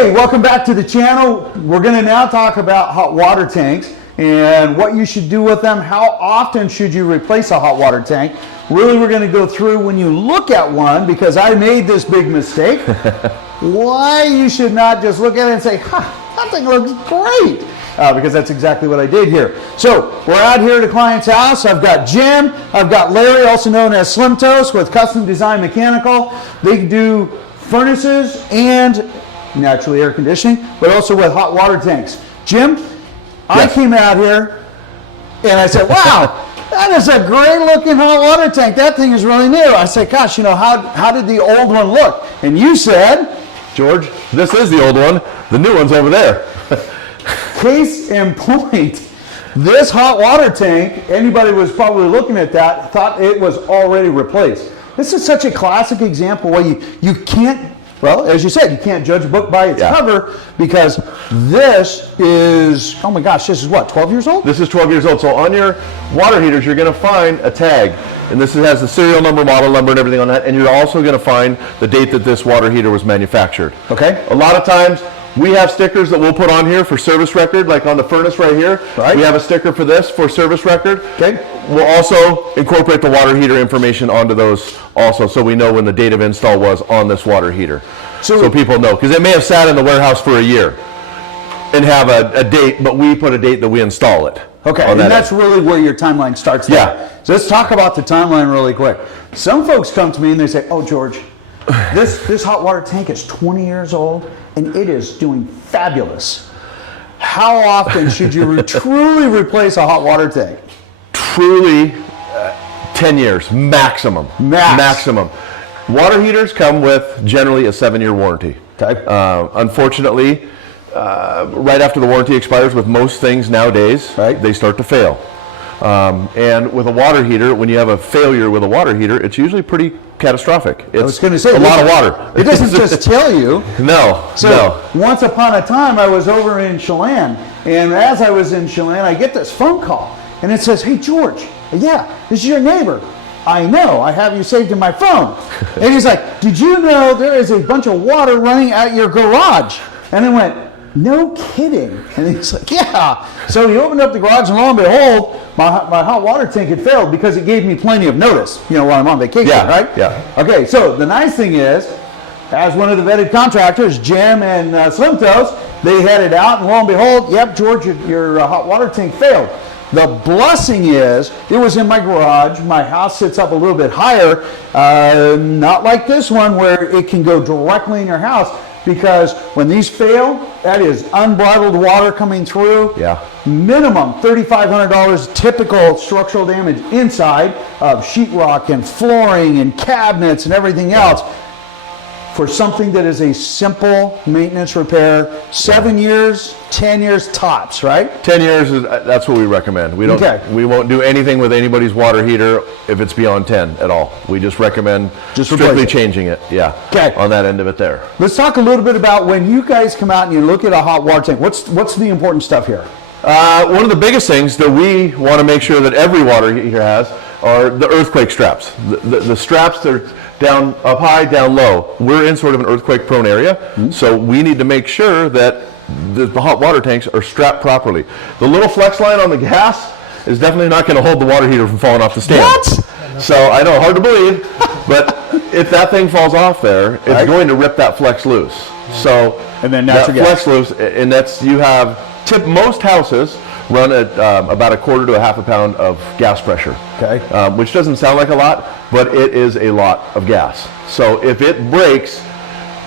Hey, welcome back to the channel. We're going to now talk about hot water tanks and what you should do with them. How often should you replace a hot water tank? Really, we're going to go through when you look at one, because I made this big mistake, why you should not just look at it and say, that thing looks great. Because that's exactly what I did here. So we're out here at a client's house. I've got Jim, I've got Larry, also known as Slim Toast, with Custom Design Mechanical. They do furnaces and naturally air conditioning, but also with hot water tanks. Jim, yes. I came out here and I said, wow, that is a great looking hot water tank. That thing is really new. I said, gosh, you know, how did the old one look? And you said, George, this is the old one. The new one's over there. Case in point, this hot water tank, anybody was probably looking at that, thought it was already replaced. This is such a classic example where you can't, well, as you said, you can't judge a book by its cover, because this is, oh my gosh, this is what, 12 years old? This is 12 years old. So on your water heaters, you're going to find a tag. And this has the serial number, model number, and everything on that. And you're also going to find the date that this water heater was manufactured. Okay. A lot of times, we have stickers that we'll put on here for service record, like on the furnace right here. Right. We have a sticker for this for service record. Okay. We'll also incorporate the water heater information onto those also, so we know when the date of install was on this water heater. So people know, because it may have sat in the warehouse for a year and have a date, but we put a date that we install it. Okay, and that's really where your timeline starts there. Yeah. So let's talk about the timeline really quick. Some folks come to me and they say, oh, George, this hot water tank is 20 years old and it is doing fabulous. How often should you truly replace a hot water tank? Truly, 10 years, maximum. Maximum. Water heaters come with generally a 7-year warranty. Okay. Unfortunately, right after the warranty expires with most things nowadays, they start to fail. And with a water heater, when you have a failure with a water heater, it's usually pretty catastrophic. It's I was going to say, a lot of water. It doesn't just tell you. No. Once upon a time, I was over in Chelan, and as I was in Chelan, I get this phone call, and it says, hey, George, yeah, this is your neighbor. I know, I have you saved in my phone. And he's like, did you know there is a bunch of water running out your garage? And I went, no kidding. And he's like, yeah. So he opened up the garage, and lo and behold, my hot water tank had failed, because it gave me plenty of notice, you know, while I'm on vacation, right? Yeah. Okay, so the nice thing is, as one of the vetted contractors, Jim and Slim Toast, they headed out, and lo and behold, yep, George, your hot water tank failed. The blessing is, it was in my garage. My house sits up a little bit higher, not like this one where it can go directly in your house, because when these fail, that is unbridled water coming through. Yeah. Minimum $3,500 typical structural damage inside of sheetrock and flooring and cabinets and everything else. For something that is a simple maintenance repair, 7 years, 10 years tops, right? 10 years, that's what we recommend. We don't. We won't do anything with anybody's water heater if it's beyond 10 at all. We just recommend strictly changing it. Yeah. Okay. On that end of it there. Let's talk a little bit about when you guys come out and you look at a hot water tank. What's the important stuff here? One of the biggest things that we want to make sure that every water heater has are the earthquake straps. The straps that are down up high, down low. We're in sort of an earthquake prone area, so we need to make sure that the hot water tanks are strapped properly. The little flex line on the gas is definitely not going to hold the water heater from falling off the stand. What? So I know, hard to believe, but if that thing falls off there, it's going to rip that flex loose. So and then that flex loose, and that's, you have most houses run at about 1/4 to 1/2 pound of gas pressure. Okay. Which doesn't sound like a lot, but it is a lot of gas. So if it breaks,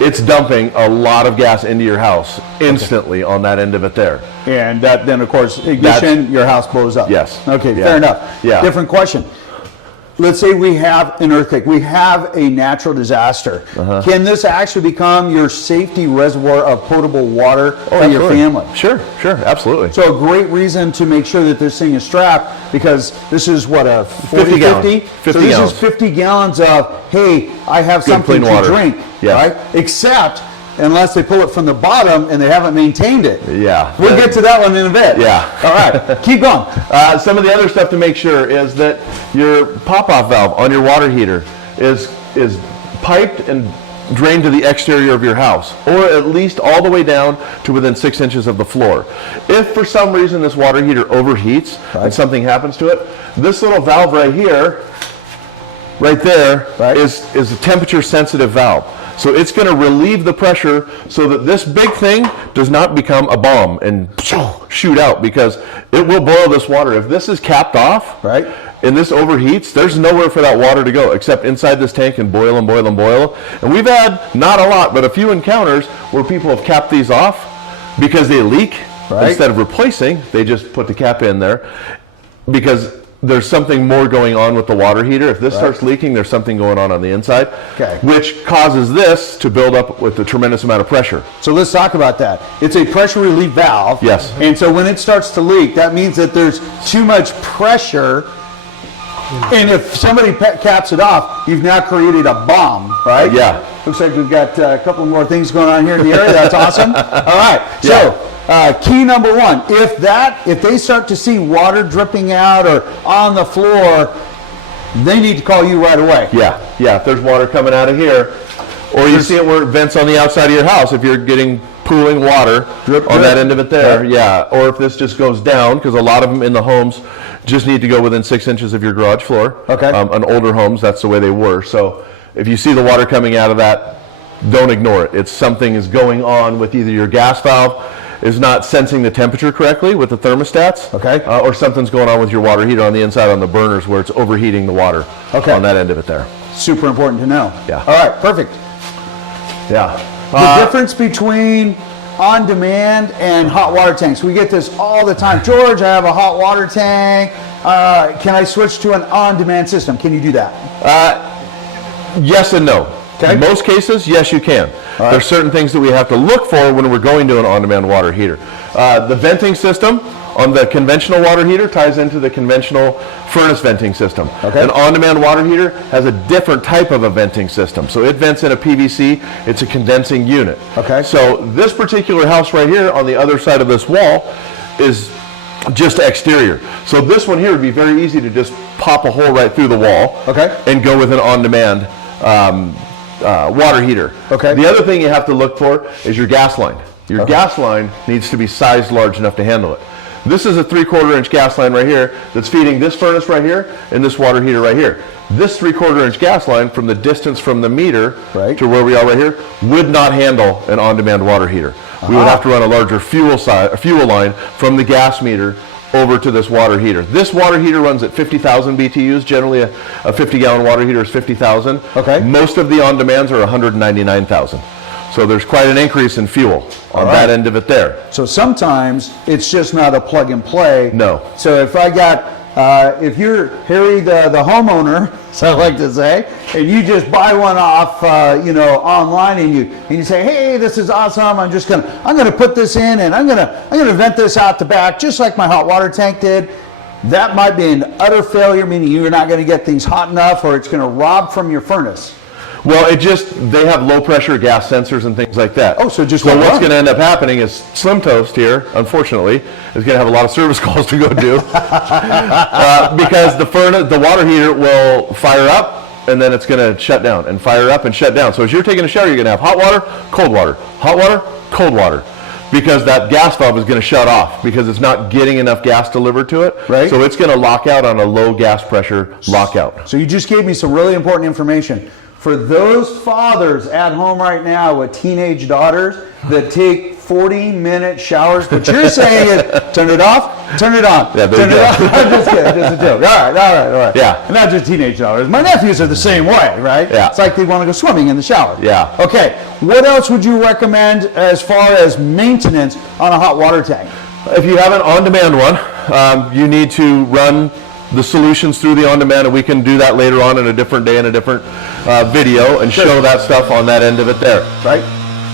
it's dumping a lot of gas into your house instantly on that end of it there. And that then, of course, ignition, your house blows up. Yes. Okay, fair enough. Yeah. Different question. Let's say we have an earthquake, we have a natural disaster. Can this actually become your safety reservoir of potable water for your family? Sure, absolutely. So a great reason to make sure that this thing is strapped, because this is what, a 50 gallons. So this is 50 gallons of, hey, I have something to drink, right? Except unless they pull it from the bottom and they haven't maintained it. Yeah. We'll get to that one in a bit. Yeah. All right, keep going. Some of the other stuff to make sure is that your pop-off valve on your water heater is piped and drain to the exterior of your house, or at least all the way down to within 6 inches of the floor. If for some reason this water heater overheats and something happens to it, this little valve right here, right there, is a temperature sensitive valve. So it's going to relieve the pressure so that this big thing does not become a bomb and shoot out, because it will boil this water. If this is capped off, and this overheats, there's nowhere for that water to go except inside this tank and boil and boil and boil. And we've had, not a lot, but a few encounters where people have capped these off because they leak. Instead of replacing, they just put the cap in there because there's something more going on with the water heater. If this starts leaking, there's something going on the inside, which causes this to build up with a tremendous amount of pressure. So let's talk about that. It's a pressure relief valve. Yes. And so when it starts to leak, that means that there's too much pressure. And if somebody caps it off, you've now created a bomb, right? Yeah. Looks like we've got a couple more things going on here in the area. That's awesome. All right. So key number one, if they start to see water dripping out or on the floor, they need to call you right away. Yeah. If there's water coming out of here, or you see it where it vents on the outside of your house, if you're getting pooling water on that end of it there, or if this just goes down, because a lot of them in the homes just need to go within 6 inches of your garage floor. On older homes, that's the way they were. So if you see the water coming out of that, don't ignore it. It's something is going on with either your gas valve is not sensing the temperature correctly with the thermostats, or something's going on with your water heater on the inside on the burners where it's overheating the water on that end of it there. Super important to know. Yeah. All right, perfect. Yeah. The difference between on-demand and hot water tanks. We get this all the time. George, I have a hot water tank. Can I switch to an on-demand system? Can you do that? Yes and no. In most cases, yes, you can. There's certain things that we have to look for when we're going to an on-demand water heater. The venting system on the conventional water heater ties into the conventional furnace venting system. An on-demand water heater has a different type of a venting system. So it vents in a PVC, it's a condensing unit. So this particular house right here on the other side of this wall is just exterior. So this one here would be very easy to just pop a hole right through the wall and go with an on-demand water heater. The other thing you have to look for is your gas line. Your gas line needs to be sized large enough to handle it. This is a 3/4 inch gas line right here that's feeding this furnace right here and this water heater right here. This 3/4 inch gas line, from the distance from the meter to where we are right here, would not handle an on-demand water heater. We would have to run a larger fuel line from the gas meter over to this water heater. This water heater runs at 50,000 BTUs. Generally, a 50-gallon water heater is 50,000. Most of the on-demands are 199,000. So there's quite an increase in fuel on that end of it there. So sometimes it's just not a plug and play. No. So if I got, if you're Harry the homeowner, so I like to say, and you just buy one off, online, and you say, hey, this is awesome. I'm gonna put this in, and I'm gonna vent this out the back, just like my hot water tank did. That might be an utter failure, meaning you're not going to get things hot enough, or it's going to rob from your furnace. Well, they have low pressure gas sensors and things like that. So what's going to end up happening is Slim Toast here, unfortunately, is going to have a lot of service calls to go do because the water heater will fire up and then it's going to shut down and fire up and shut down. So as you're taking a shower, you're going to have hot water, cold water, hot water, cold water, because that gas valve is going to shut off because it's not getting enough gas delivered to it. So it's going to lock out on a low gas pressure lockout. So you just gave me some really important information. For those fathers at home right now with teenage daughters that take 40-minute showers, what you're saying is turn it off, turn it on. Yeah, turn it off. I'm just kidding, just a joke. All right. Yeah. Not just teenage daughters. My nephews are the same way, right? Yeah. It's like they want to go swimming in the shower. Yeah. Okay. What else would you recommend as far as maintenance on a hot water tank? If you have an on-demand one, you need to run the solutions through the on-demand, and we can do that later on in a different day in a different video and show that stuff on that end of it there.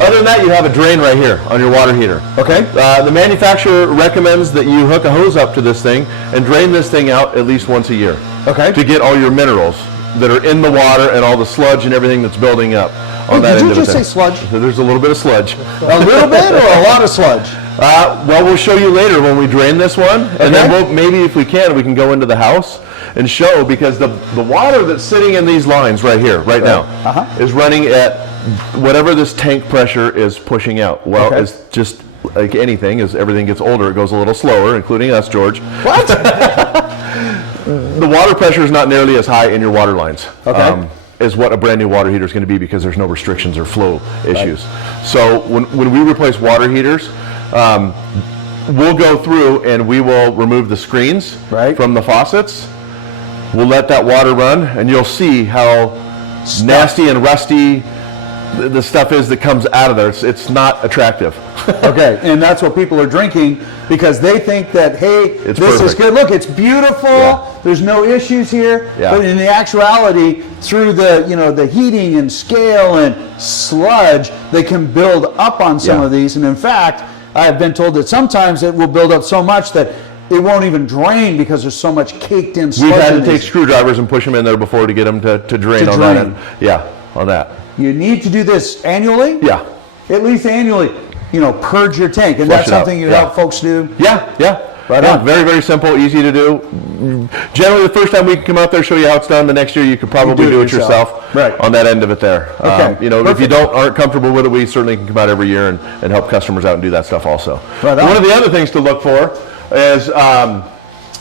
Other than that, you have a drain right here on your water heater. The manufacturer recommends that you hook a hose up to this thing and drain this thing out at least once a year to get all your minerals that are in the water and all the sludge and everything that's building up on that end of it. Did you just say sludge? There's a little bit of sludge. A little bit or a lot of sludge? Well, we'll show you later when we drain this one, and then maybe if we can go into the house and show, because the water that's sitting in these lines right here, right now, is running at whatever this tank pressure is pushing out. Well, Okay. it's just like anything, as everything gets older, it goes a little slower, including us, George. What? The water pressure is not nearly as high in your water lines. Okay. As what a brand new water heater is going to be, because there's no restrictions or flow issues. So when we replace water heaters, we'll go through and we will remove the screens Right. from the faucets. We'll let that water run, and you'll see how nasty and rusty the stuff is that comes out of there. It's not attractive. Okay, and that's what people are drinking because they think that, hey, It's this is perfect. good. Look, it's beautiful. Yeah. There's no issues here. Yeah. But in the actuality, through the heating and scale and sludge, they can build up on some Yeah. of these. And in fact, I have been told that sometimes it will build up so much that it won't even drain because there's so much caked in sludge. We've had to in take these. screwdrivers and push them in there before to get them to drain To on drain. that end. Yeah, on that. You need to do this annually. Yeah. At least annually. Purge your tank, and Flush that's it out. something you Yeah. help folks do. Yeah. Right Yeah, on. very, very simple, easy to do. Generally, the first time we can come out there, show you how it's done. The next year, you could probably do it yourself. Right. On that end of it there. Okay. If you Perfect. aren't comfortable with it, we certainly can come out every year and help customers out and do that stuff also. Right on. One of the other things to look for is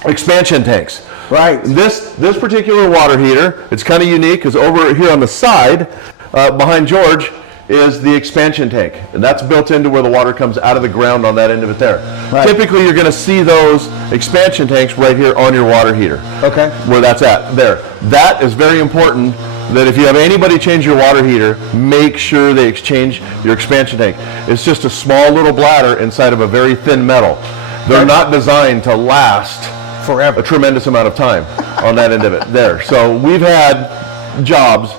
expansion tanks. Right. This particular water heater, it's kind of unique because over here on the side, behind George, is the expansion tank, and that's built into where the water comes out of the ground on that end of it there. Right. Typically, you're going to see those expansion tanks right here on your water heater. Okay. Where that's at there. That is very important. That if you have anybody change your water heater, make sure they exchange your expansion tank. It's just a small little bladder inside of a very thin metal. They're Right. not designed to last Forever. a tremendous amount of time on that end of it there. So we've had jobs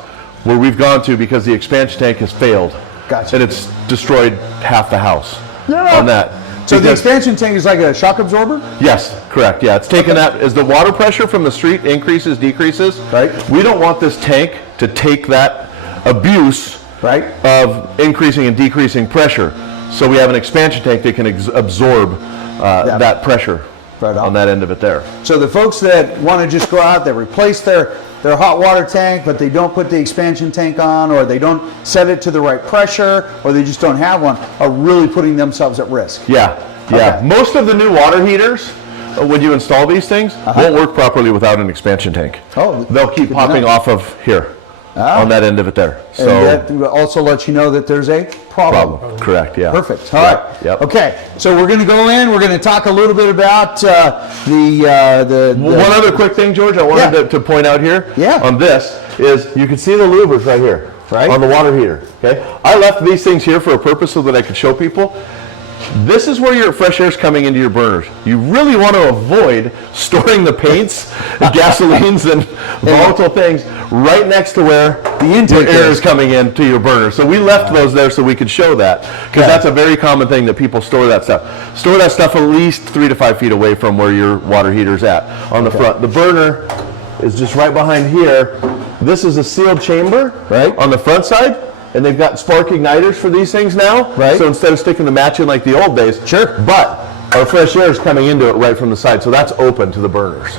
where we've gone to because the expansion tank has failed. Gotcha. And it's destroyed half the house Yeah. on that. So the Because- expansion tank is like a shock absorber? Yes, correct. Yeah, it's taken that as the water pressure from the street increases, decreases. Right. We don't want this tank to take that abuse Right. of increasing and decreasing pressure. So we have an expansion tank that can absorb that pressure Right on. on that end of it there. So the folks that want to just go out, they replace their hot water tank, but they don't put the expansion tank on, or they don't set it to the right pressure, or they just don't have one, are really putting themselves at risk. Yeah, yeah. Okay. Most of the new water heaters, when you install these things, won't work properly without an expansion tank. Oh, They'll keep good to popping know. off of here on that end of it there. And So that also lets you know that there's a problem. correct, yeah. Perfect. All right. Yep. Okay. So we're going to go in. We're going to talk a little bit about the One other quick thing, George, I wanted to point out here Yeah. on this is you can see the louvers right here, Right. on the water heater. Okay, I left these things here for a purpose so that I could show people. This is where your fresh air is coming into your burners. You really want to avoid storing the paints, gasolines, and volatile things right next to where The intake your air is. is coming into your burner. So we left those there so we could show that, because Yeah. that's a very common thing that people store that stuff. Store that stuff at least 3 to 5 feet away from where your water heater's at on the front. The burner is just right behind here. This is a sealed chamber Right. on the front side. And they've got spark igniters for these things now. Right. So instead of sticking the match in like the old days. Sure. But our fresh air is coming into it right from the side. So that's open to the burners.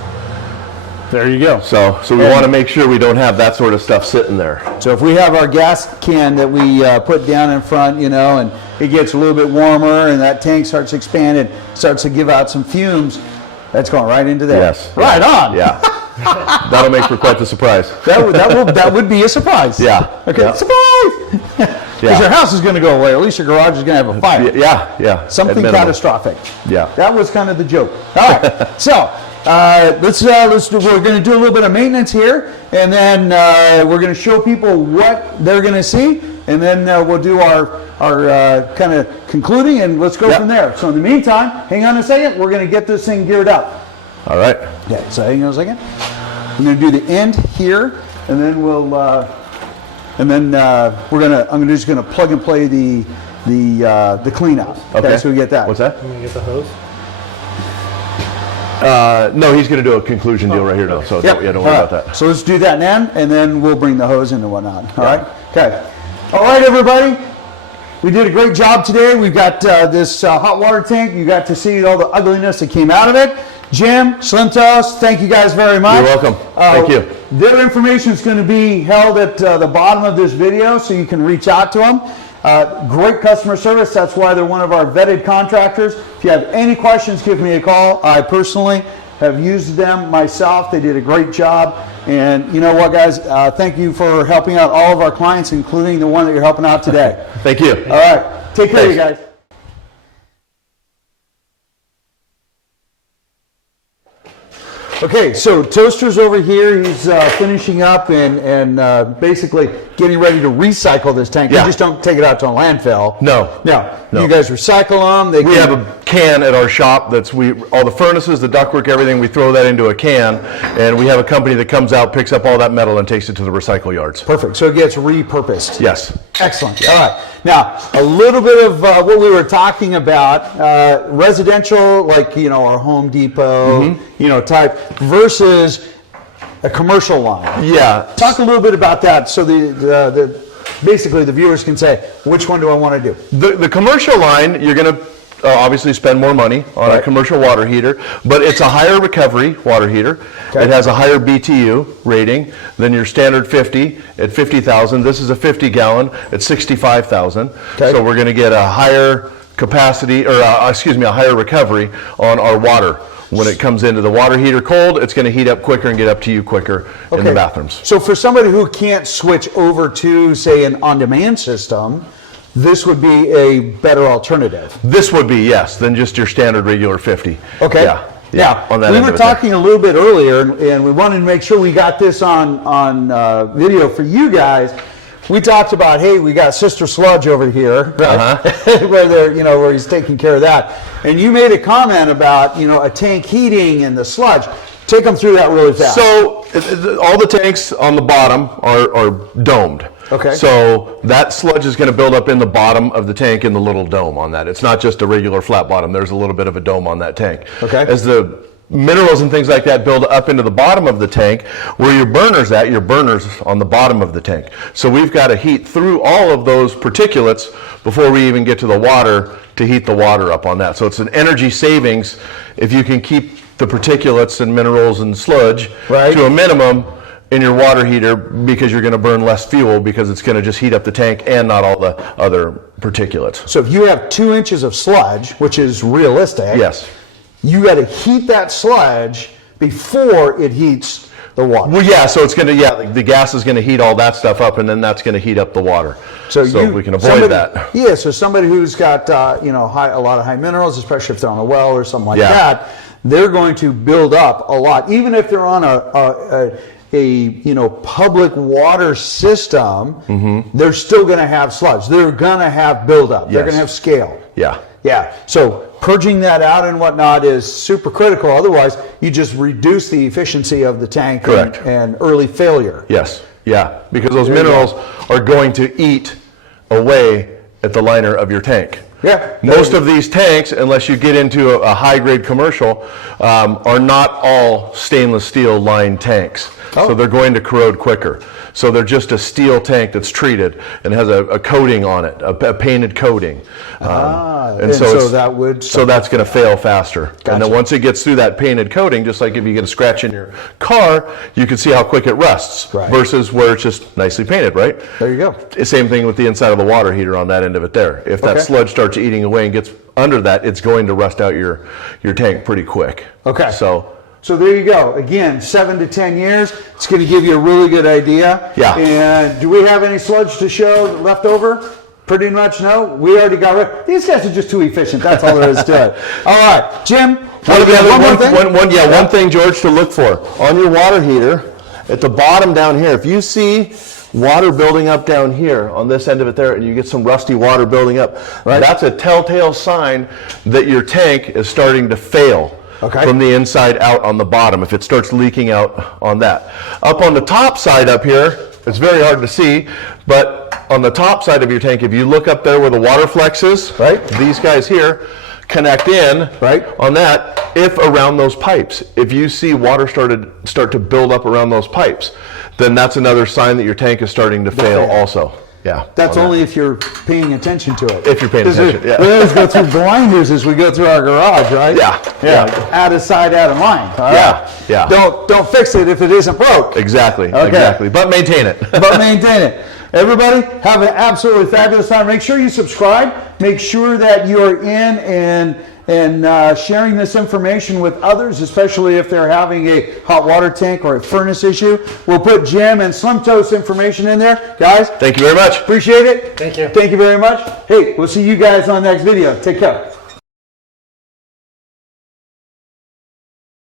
There you go. So we want to make sure we don't have that sort of stuff sitting there. So if we have our gas can that we put down in front, and it gets a little bit warmer and that tank starts expanding, starts to give out some fumes, that's going right into there. Yes. Right on. Yeah. That'll make for quite the surprise. That would be a surprise. Yeah. Okay. Yeah. Surprise! Because Yeah. your house is going to go away, or at least your garage is going to have a fire. Yeah. Yeah. Something At minimum. catastrophic. Yeah. That was kind of the joke. All right. So let's do. We're going to do a little bit of maintenance here, and then we're going to show people what they're going to see, and then we'll do our kind of concluding, and let's go Yep. from there. So in the meantime, hang on a second. We're going to get this thing geared up. All right. Okay. So hang on a second. I'm going to do the end here, and then we'll. I'm just going to plug and play the clean out. Okay. So we get that. What's that? I'm gonna get the hose. No, he's going to do a conclusion deal right here now. So Yep. don't All worry right. about that. So let's do that now, and then we'll bring the hose in and whatnot. All right? Okay. All right, everybody. We did a great job today. We've got this hot water tank. You got to see all the ugliness that came out of it. Jim, Slim Toast, thank you guys very much. You're welcome. Thank you. Their information is going to be held at the bottom of this video, so you can reach out to them. Great customer service. That's why they're one of our vetted contractors. If you have any questions, give me a call. I personally have used them myself. They did a great job. And you know what, guys? Thank you for helping out all of our clients, including the one that you're helping out today. Thank you. All right. Take care, you guys. Okay, so Toaster's over here. He's finishing up and basically getting ready to recycle this tank. Yeah. You just don't take it out to a landfill. No. You guys recycle them. We have a can at our shop that's all the furnaces, the ductwork, everything, we throw that into a can, and we have a company that comes out, picks up all that metal and takes it to the recycle yards. Perfect. So it gets repurposed. Yes. Excellent. All right. Now, a little bit of what we were talking about, residential, like, our Home Depot, type, versus a commercial line. Yeah. Talk a little bit about that so basically the viewers can say, which one do I want to do? The commercial line, you're going to obviously spend more money on a commercial water heater, but it's a higher recovery water heater. Okay. It has a higher BTU rating than your standard 50 at 50,000. This is a 50 gallon at 65,000. Okay. So we're going to get a higher capacity, or a higher recovery on our water. When it comes into the water heater cold, it's going to heat up quicker and get up to you quicker in the bathrooms. So for somebody who can't switch over to, say, an on-demand system, this would be a better alternative. This would be, yes, than just your standard regular 50. Okay. Yeah. Now, on that we were talking a little bit earlier, and we wanted to make sure we got this on video for you guys. We talked about, hey, we got Sister Sludge over here, right? where he's taking care of that. And you made a comment about, a tank heating and the sludge. Take them through that really fast. So all the tanks on the bottom are domed. Okay. So that sludge is going to build up in the bottom of the tank in the little dome on that. It's not just a regular flat bottom. There's a little bit of a dome on that tank. Okay. As the minerals and things like that build up into the bottom of the tank, where your burner's at, your burner's on the bottom of the tank. So we've got to heat through all of those particulates before we even get to the water to heat the water up on that. So it's an energy savings if you can keep the particulates and minerals and sludge to a minimum in your water heater, because you're going to burn less fuel, because it's going to just heat up the tank and not all the other particulates. So if you have 2 inches of sludge, which is realistic, yes, you got to heat that sludge before it heats the water. Well, yeah, so it's going to, the gas is going to heat all that stuff up, and then that's going to heat up the water. So we can avoid that. Yeah, so somebody who's got a lot of high minerals, especially if they're on a well or something like that, they're going to build up a lot. Even if they're on a public water system, they're still going to have sludge. They're going to have buildup. They're going to have scale. Yeah. So purging that out and whatnot is super critical. Otherwise, you just reduce the efficiency of the tank and early failure. Yes. Yeah. Because those minerals are going to eat away at the liner of your tank. Yeah. Most of these tanks, unless you get into a high-grade commercial, are not all stainless steel lined tanks. So they're going to corrode quicker. So they're just a steel tank that's treated and has a coating on it, a painted coating. And so that's going to fail faster. Gotcha. And then once it gets through that painted coating, just like if you get a scratch in your car, you can see how quick it rusts versus where it's just nicely painted, right? There you go. Same thing with the inside of the water heater on that end of it there. If that sludge starts eating away and gets under that, it's going to rust out your tank pretty quick. Okay. So there you go. Again, 7 to 10 years. It's going to give you a really good idea. Yeah. And do we have any sludge to show left over? Pretty much no. We already got rid. These guys are just too efficient. That's all there is to it. All right, Jim. One thing, George, to look for on your water heater at the bottom down here. If you see water building up down here on this end of it there, and you get some rusty water building up, that's a telltale sign that your tank is starting to fail. From the inside out on the bottom, if it starts leaking out on that. Up on the top side up here, it's very hard to see, but on the top side of your tank, if you look up there where the water flex is, these guys here connect in on that, if around those pipes. If you see water start to build up around those pipes, then that's another sign that your tank is starting to fail also. Yeah. That's on that. only if you're paying attention to it. If you're paying attention, yeah. We always go through blinders as we go through our garage, right? Yeah. Out of sight, out of mind. All Yeah. right. Yeah. Don't fix it if it isn't broke. Exactly. Okay. Exactly. But maintain it. But maintain it. Everybody, have an absolutely fabulous time. Make sure you subscribe. Make sure that you're in and sharing this information with others, especially if they're having a hot water tank or a furnace issue. We'll put Jim and Slim Toast information in there. Guys, Thank you very much. appreciate it. Thank you. Thank you very much. Hey, we'll see you guys on the next video. Take care.